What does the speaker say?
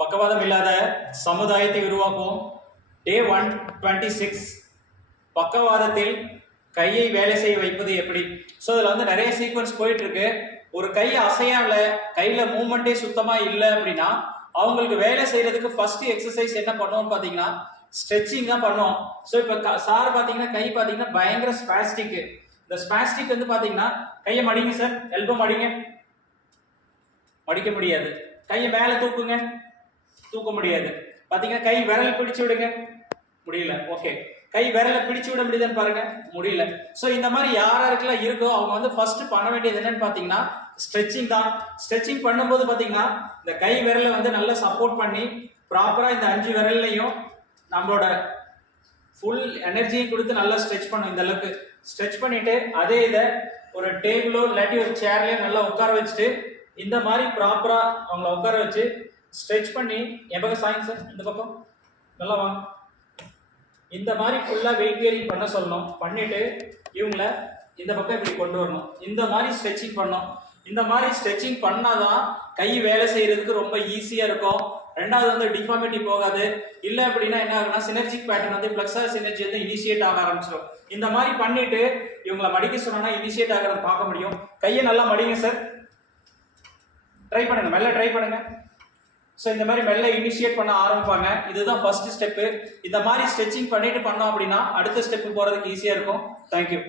பக்கவாதம் இல்லாத சமுதாயத்தை உருவாக்குவோம். டே ஒன் டுவெண்ட்டி சிக்ஸ் பக்கவாதத்தில் கையை வேலை செய்ய வைப்பது எப்படி? ஸோ இதில் வந்து நிறைய சீக்வன்ஸ் போயிட்டு இருக்கு ஒரு கை அசையா இல்லை கையில் மூமெண்ட்டே சுத்தமாக இல்லை அப்படின்னா அவங்களுக்கு வேலை செய்யறதுக்கு ஃபர்ஸ்ட் எக்ஸசைஸ் என்ன பண்ணுவோம்னு பார்த்தீங்கன்னா ஸ்ட்ரெச்சிங் தான் பண்ணுவோம். ஸோ இப்போ சார் பார்த்தீங்கன்னா கை பார்த்தீங்கன்னா பயங்கர ஸ்பாஸ்டிக் இந்த ஸ்பாஸ்டிக் வந்து பார்த்தீங்கன்னா கையை மடிங்க சார் எல்போ மடிங்க. மடிக்க முடியாது. கையை மேலே தூக்குங்க. தூக்க முடியாது. பார்த்தீங்கன்னா கை விரல் பிடிச்சு விடுங்க. முடியல. ஓகே கை விரலை பிடிச்சு விட முடியுதுன்னு பாருங்க. முடியல. ஸோ இந்த மாதிரி யார் யாருக்கெல்லாம் இருக்கோ அவங்க வந்து ஃபர்ஸ்ட் பண்ண வேண்டியது என்னன்னு பார்த்தீங்கன்னா ஸ்ட்ரெச்சிங் தான். ஸ்ட்ரெச்சிங் பண்ணும்போது பார்த்தீங்கன்னா இந்த கை விரலை வந்து நல்லா சப்போர்ட் பண்ணி ப்ராப்பராக இந்த அஞ்சு விரல்லையும் நம்மளோட ஃபுல் எனர்ஜியும் கொடுத்து நல்லா ஸ்ட்ரெச் பண்ணும் இந்த அளவுக்கு. ஸ்ட்ரெச் பண்ணிட்டு அதே இதை ஒரு டேபிளோ இல்லாட்டி ஒரு சேர்லயோ நல்லா உட்கார வச்சுட்டு இந்த மாதிரி ப்ராப்பரா அவங்கள உட்கார வச்சு ஸ்ட்ரெச் பண்ணி என் பக்கம் சாய்ங்க சார் இந்த பக்கம். நல்லா வாங்க இந்த மாதிரி ஃபுல்லாக வெயிட் கேரிங் பண்ண சொல்லணும். பண்ணிவிட்டு இவங்கள இந்த பக்கம் இப்படி கொண்டு வரணும். இந்த மாதிரி ஸ்ட்ரெச்சிங் பண்ணணும். இந்த மாதிரி ஸ்ட்ரெச்சிங் பண்ணாதான் கை வேலை செய்கிறதுக்கு ரொம்ப ஈஸியாக இருக்கும். ரெண்டாவது வந்து டிஃபார்மிட்டி போகாது. இல்லை அப்படின்னா என்ன ஆகுனா சினர்ஜிக் பேட்டர்ன் வந்து ஃப்ளெக்ஸர் சினர்ஜி வந்து இனிஷியேட் ஆக ஆரம்பிச்சிடும். இந்த மாதிரி பண்ணிட்டு இவங்களை மடிக்க சொன்னா இனிஷியேட் ஆகிறத பார்க்க முடியும். கையை நல்லா மடிங்க சார். ட்ரை பண்ணுங்க. மெல்ல ட்ரை பண்ணுங்க. ஸோ இந்த மாதிரி மெல்ல இனிஷியேட் பண்ண ஆரம்பிப்பாங்க. இதுதான் ஃபர்ஸ்ட் ஸ்டெப்பு இந்த மாதிரி ஸ்ட்ரெச்சிங் பண்ணிட்டு பண்ணோம் அப்படின்னா அடுத்த ஸ்டெப்பு போகிறதுக்கு ஈஸியாக இருக்கும். தேங்க்யூ